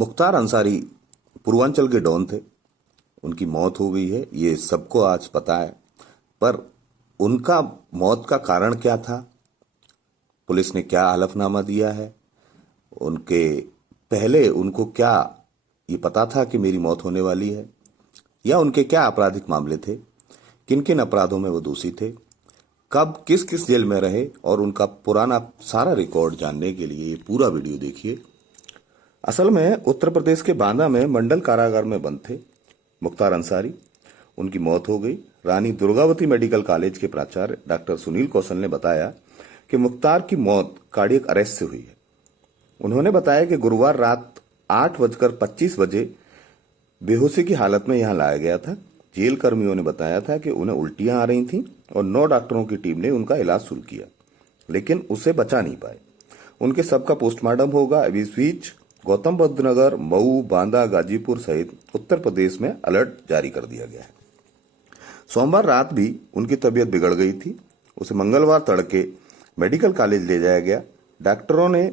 मुख्तार अंसारी पूर्वांचल के डॉन थे। उनकी मौत हो गई है, ये सबको आज पता है। पर उनका मौत का कारण क्या था, पुलिस ने क्या हलफनामा दिया है, उनके पहले उनको क्या ये पता था कि मेरी मौत होने वाली है, या उनके क्या आपराधिक मामले थे, किन किन अपराधों में वो दोषी थे, कब किस किस जेल में रहे, और उनका पुराना सारा रिकॉर्ड जानने के लिए ये पूरा वीडियो देखिए। असल में उत्तर प्रदेश के बांदा में मंडल कारागार में बंद थे मुख्तार अंसारी। उनकी मौत हो गई। रानी दुर्गावती मेडिकल कॉलेज के प्राचार्य डॉक्टर सुनील कौशल ने बताया कि मुख्तार की मौत कार्डियक अरेस्ट से हुई है। उन्होंने बताया कि गुरुवार रात 8:25 बेहोशी की हालत में यहां लाया गया था। जेल कर्मियों ने बताया था कि उन्हें उल्टियां आ रही थीं और 9 डॉक्टरों की टीम ने उनका इलाज शुरू किया, लेकिन उसे बचा नहीं पाए। उनके शव का पोस्टमार्टम होगा। इस बीच गौतम बुद्ध नगर, मऊ, बांदा, गाजीपुर सहित उत्तर प्रदेश में अलर्ट जारी कर दिया गया है। सोमवार रात भी उनकी तबीयत बिगड़ गई थी। उसे मंगलवार तड़के मेडिकल कॉलेज ले जाया गया। डॉक्टरों ने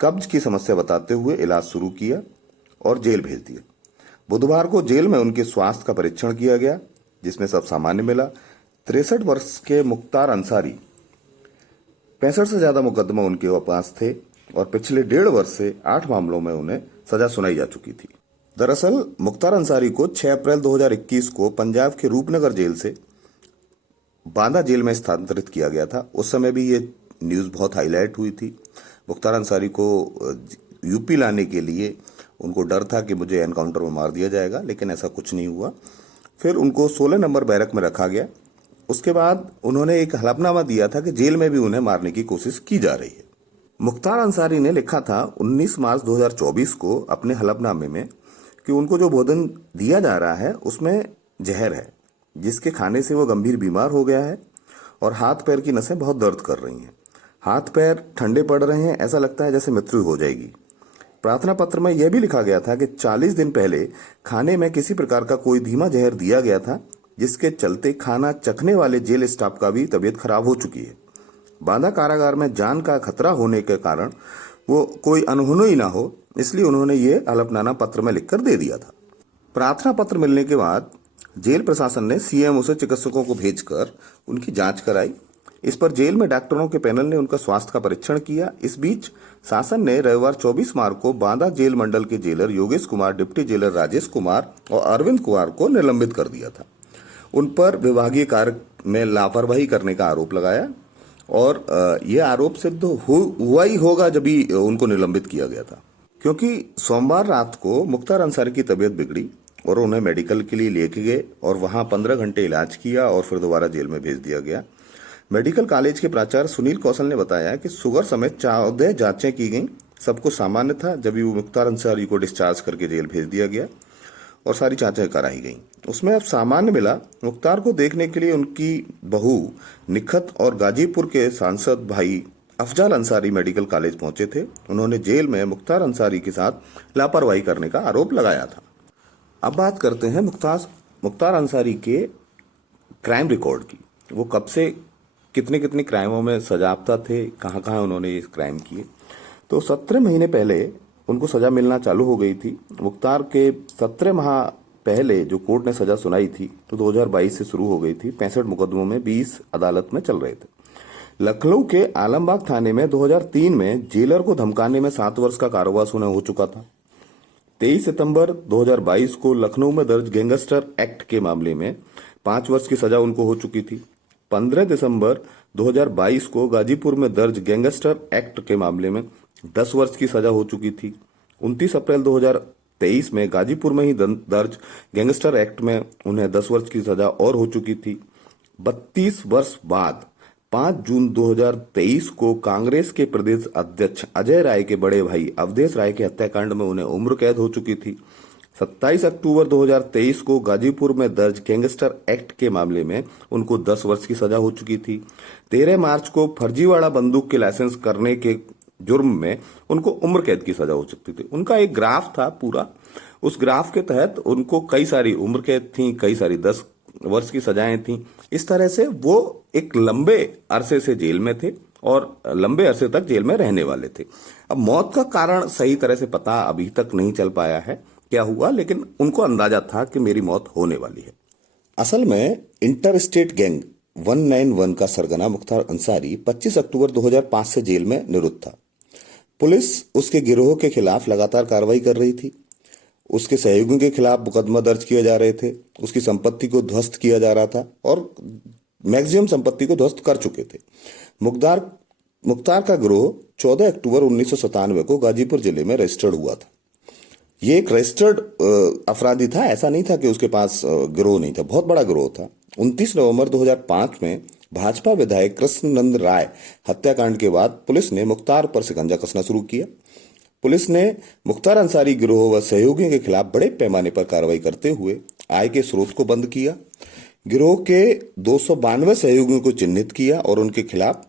कब्ज की समस्या बताते हुए इलाज शुरू किया और जेल भेज दिया। बुधवार को जेल में उनके स्वास्थ्य का परीक्षण किया गया, जिसमें सब सामान्य मिला। 63 वर्ष के मुख्तार अंसारी 65 से ज्यादा मुकदमा उनके पास थे और पिछले 1.5 वर्ष से 8 मामलों में उन्हें सजा सुनाई जा चुकी थी। दरअसल मुख्तार अंसारी को 6 अप्रैल 2021 को पंजाब के रूपनगर जेल से बांदा जेल में स्थानांतरित किया गया था। उस समय भी ये न्यूज बहुत हाईलाइट हुई थी। मुख्तार अंसारी को यूपी लाने के लिए उनको डर था कि मुझे एनकाउंटर में मार दिया जाएगा, लेकिन ऐसा कुछ नहीं हुआ। फिर उनको 16 नंबर बैरक में रखा गया। उसके बाद उन्होंने एक हलफनामा दिया था कि जेल में भी उन्हें मारने की कोशिश की जा रही है। मुख्तार अंसारी ने लिखा था 19 मार्च 2024 को अपने हलफनामे में कि उनको जो भोजन दिया जा रहा है उसमें जहर है, जिसके खाने से वो गंभीर बीमार हो गया है और हाथ पैर की नसें बहुत दर्द कर रही हैं। हाथ पैर ठंडे पड़ रहे हैं, ऐसा लगता है जैसे मृत्यु हो जाएगी। प्रार्थना पत्र में यह भी लिखा गया था कि 40 दिन पहले खाने में किसी प्रकार का कोई धीमा जहर दिया गया था, जिसके चलते खाना चखने वाले जेल स्टाफ का भी तबीयत खराब हो चुकी है। बांदा कारागार में जान का खतरा होने के कारण वो कोई अनहोनी ना हो, इसलिए उन्होंने ये हलफनामा पत्र में लिखकर दे दिया था। प्रार्थना पत्र मिलने के बाद जेल प्रशासन ने सीएमओ से चिकित्सकों को भेजकर उनकी जांच कराई। इस पर जेल में डॉक्टरों के पैनल ने उनका स्वास्थ्य का परीक्षण किया। इस बीच शासन ने रविवार 24 मार्च को बांदा जेल मंडल के jailer Yogesh Kumar, deputy jailer Rajesh Kumar और अरविंद कुमार को निलंबित कर दिया था। उन पर विभागीय कार्य में लापरवाही करने का आरोप लगाया और यह आरोप सिद्ध हुआ ही होगा जब भी उनको निलंबित किया गया था, क्योंकि सोमवार रात को मुख्तार अंसारी की तबीयत बिगड़ी और उन्हें मेडिकल के लिए लेके गए और वहां 15 घंटे इलाज किया और फिर दोबारा जेल में भेज दिया गया। मेडिकल कॉलेज के प्राचार्य सुनील कौशल ने बताया कि शुगर समेत 14 जांचें की गईं, सब कुछ सामान्य था। जब भी वो मुख्तार अंसारी को डिस्चार्ज करके जेल भेज दिया गया और सारी जांचें कराई गईं, उसमें अब सामान्य मिला। मुख्तार को देखने के लिए उनकी बहू निखत और गाजीपुर के सांसद भाई अफजाल अंसारी मेडिकल कॉलेज पहुंचे थे। उन्होंने जेल में मुख्तार अंसारी के साथ लापरवाही करने का आरोप लगाया था। अब बात करते हैं मुख्तार अंसारी के क्राइम रिकॉर्ड की। वो कब से कितने कितने क्राइमों में सजायाफ्ता थे, कहाँ कहाँ उन्होंने ये क्राइम किए। तो 17 महीने पहले उनको सजा मिलना चालू हो गई थी। मुख्तार के 17 माह पहले जो कोर्ट ने सजा सुनाई थी तो 2022 से शुरू हो गई थी। 65 मुकदमों में 20 अदालत में चल रहे थे। लखनऊ के आलमबाग थाने में 2003 में जेलर को धमकाने में 7 वर्ष का कारावास उन्हें हो चुका था। 23 सितंबर 2022 को लखनऊ में दर्ज गैंगस्टर एक्ट के मामले में 5 वर्ष की सजा उनको हो चुकी थी। 15 दिसंबर 2022 को गाजीपुर में दर्ज गैंगस्टर एक्ट के मामले में 10 वर्ष की सजा हो चुकी थी। 29 अप्रैल 2023 में गाजीपुर में ही दर्ज गैंगस्टर एक्ट में उन्हें 10 वर्ष की सजा और हो चुकी थी। 32 वर्ष बाद 5 जून 2023 को कांग्रेस के प्रदेश अध्यक्ष अजय राय के बड़े भाई अवधेश राय के हत्याकांड में उन्हें उम्र कैद हो चुकी थी। 27 अक्टूबर 2023 को गाजीपुर में दर्ज गैंगस्टर एक्ट के मामले में उनको 10 वर्ष की सजा हो चुकी थी। 13 मार्च को फर्जीवाड़ा बंदूक के लाइसेंस करने के जुर्म में उनको उम्र कैद की सजा हो सकती थी। उनका एक ग्राफ था पूरा, उस ग्राफ के तहत उनको कई सारी उम्र कैद थी, कई सारी 10 वर्ष की सजाएं थी। इस तरह से वो एक लंबे अरसे से जेल में थे और लंबे अरसे तक जेल में रहने वाले थे। अब मौत का कारण सही तरह से पता अभी तक नहीं चल पाया है क्या हुआ, लेकिन उनको अंदाजा था कि मेरी मौत होने वाली है। असल में इंटर स्टेट गैंग 191 का सरगना मुख्तार अंसारी 25 अक्टूबर 2005 से जेल में निरुद्ध था। पुलिस उसके गिरोह के खिलाफ लगातार कार्रवाई कर रही थी। उसके सहयोगियों के खिलाफ मुकदमा दर्ज किए जा रहे थे, उसकी संपत्ति को ध्वस्त किया जा रहा था और मैक्सिमम संपत्ति को ध्वस्त कर चुके थे। मुख्तार का गिरोह 14 अक्टूबर 1997 को गाजीपुर जिले में रजिस्टर्ड हुआ था। ये एक रजिस्टर्ड अपराधी था, ऐसा नहीं था कि उसके पास गिरोह नहीं था, बहुत बड़ा गिरोह था। 29 नवंबर 2005 में भाजपा विधायक कृष्णनंद राय हत्याकांड के बाद पुलिस ने मुख्तार पर शिकंजा कसना शुरू किया। पुलिस ने मुख्तार अंसारी गिरोह व सहयोगियों के खिलाफ बड़े पैमाने पर कार्रवाई करते हुए आय के स्रोत को बंद किया। गिरोह के 292 सहयोगियों को चिन्हित किया और उनके खिलाफ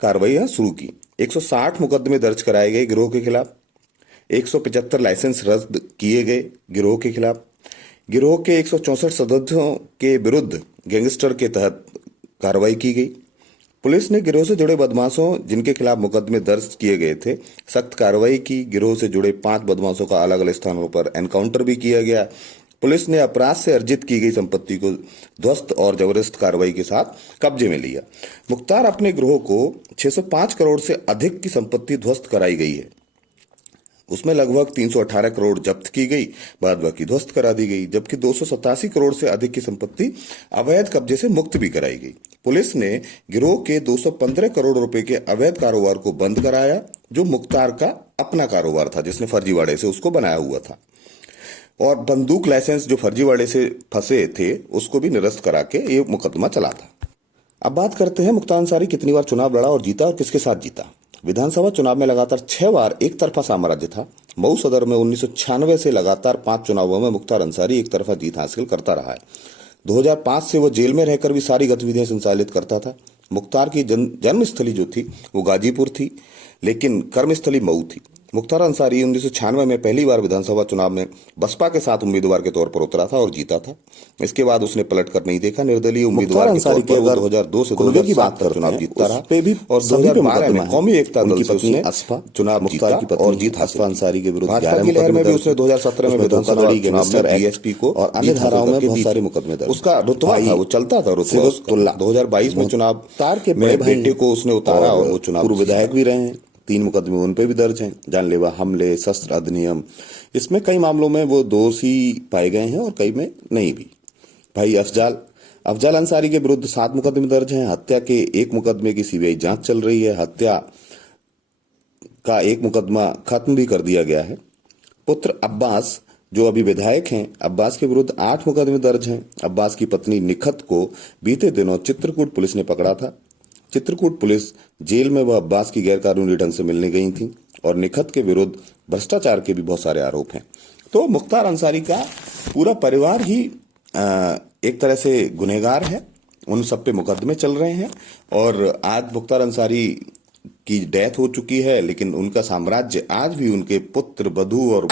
कार्रवाई शुरू की। 160 मुकदमे दर्ज कराए गए गिरोह के खिलाफ। 175 लाइसेंस रद्द किए गए गिरोह के खिलाफ। गिरोह के 164 सदस्यों के विरुद्ध गैंगस्टर के तहत कार्रवाई की गई। पुलिस ने गिरोह से जुड़े बदमाशों जिनके खिलाफ मुकदमे दर्ज किए गए थे सख्त कार्रवाई की। गिरोह से जुड़े 5 बदमाशों का अलग अलग स्थानों पर एनकाउंटर भी किया गया। पुलिस ने अपराध से अर्जित की गई संपत्ति को ध्वस्त और जबरदस्त कार्रवाई के साथ कब्जे में लिया। मुख्तार अपने गिरोह को 605 करोड़ से अधिक की संपत्ति ध्वस्त कराई गई है। उसमें लगभग 318 करोड़ जब्त की गई, बाद बाकी ध्वस्त करा दी गई, जबकि 287 करोड़ से अधिक की संपत्ति अवैध कब्जे से मुक्त भी कराई गई। पुलिस ने गिरोह के 215 करोड़ रुपए के अवैध कारोबार को बंद कराया, जो मुख्तार का अपना कारोबार था, जिसने फर्जीवाड़े से उसको बनाया हुआ था। और बंदूक लाइसेंस जो फर्जीवाड़े से फंसे थे उसको भी निरस्त करा के ये मुकदमा चला था। अब बात करते हैं मुख्तार अंसारी कितनी बार चुनाव लड़ा और जीता और किसके साथ जीता। विधानसभा चुनाव में लगातार 6 बार एक तरफा साम्राज्य था। मऊ सदर में 1996 से लगातार 5 चुनावों में मुख्तार अंसारी एक तरफा जीत हासिल करता रहा है। 2005 से वो जेल में रहकर भी सारी गतिविधियां संचालित करता था। मुख्तार की जन्मस्थली जो थी वो गाजीपुर थी, लेकिन कर्मस्थली मऊ थी। मुख्तार अंसारी 1996 में पहली बार विधानसभा चुनाव में बसपा के साथ उम्मीदवार के तौर पर उतरा था और जीता था। इसके बाद उसने पलटकर नहीं देखा, निर्दलीय उम्मीदवार के तौर पर 2002 से 2007 तक चुनाव जीतता रहा और 2012 में कौमी एकता दल से उसने चुनाव जीता और जीत हासिल की। अंसारी के विरुद्ध भाजपा की लहर में भी उसने 2017 में विधानसभा चुनाव में डीएसपी को और अन्य धाराओं में बहुत सारे मुकदमे दर्ज। उसका रुतबा था, वो चलता था रुतबा। 2022 में चुनाव में बेटे को उसने उतारा और वो चुनाव पूर्व विधायक भी रहे हैं। 3 मुकदमे उन पे भी दर्ज हैं, जानलेवा हमले, शस्त्र अधिनियम। इसमें कई मामलों में वो दोषी पाए गए हैं और कई में नहीं भी। भाई अफजाल अंसारी के विरुद्ध 7 मुकदमे दर्ज हैं। हत्या के 1 मुकदमे की सीबीआई जांच चल रही है। हत्या का 1 मुकदमा खत्म भी कर दिया गया है। पुत्र अब्बास जो अभी विधायक हैं, अब्बास के विरुद्ध 8 मुकदमे दर्ज हैं। अब्बास की पत्नी निखत को बीते दिनों चित्रकूट पुलिस ने पकड़ा था। चित्रकूट पुलिस जेल में वह अब्बास की गैरकानूनी ढंग से मिलने गई थी और निखत के विरुद्ध भ्रष्टाचार के भी बहुत सारे आरोप हैं। तो मुख्तार अंसारी का पूरा परिवार ही एक तरह से गुनहगार है। उन सब पे मुकदमे चल रहे हैं और आज मुख्तार अंसारी की डेथ हो चुकी है, लेकिन उनका साम्राज्य आज भी उनके पुत्र, बधू और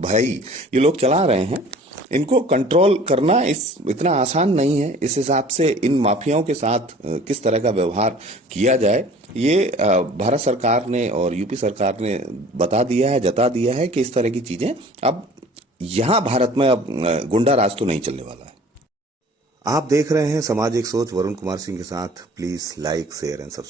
भाई ये लोग चला रहे हैं। इनको कंट्रोल करना इतना आसान नहीं है। इस हिसाब से इन माफियाओं के साथ किस तरह का व्यवहार किया जाए, ये भारत सरकार ने और यूपी सरकार ने बता दिया है, जता दिया है कि इस तरह की चीजें अब यहां भारत में अब गुंडा राज तो नहीं चलने वाला है। आप देख रहे हैं सामाजिक सोच वरुण कुमार सिंह के साथ। Please like, share and subscribe.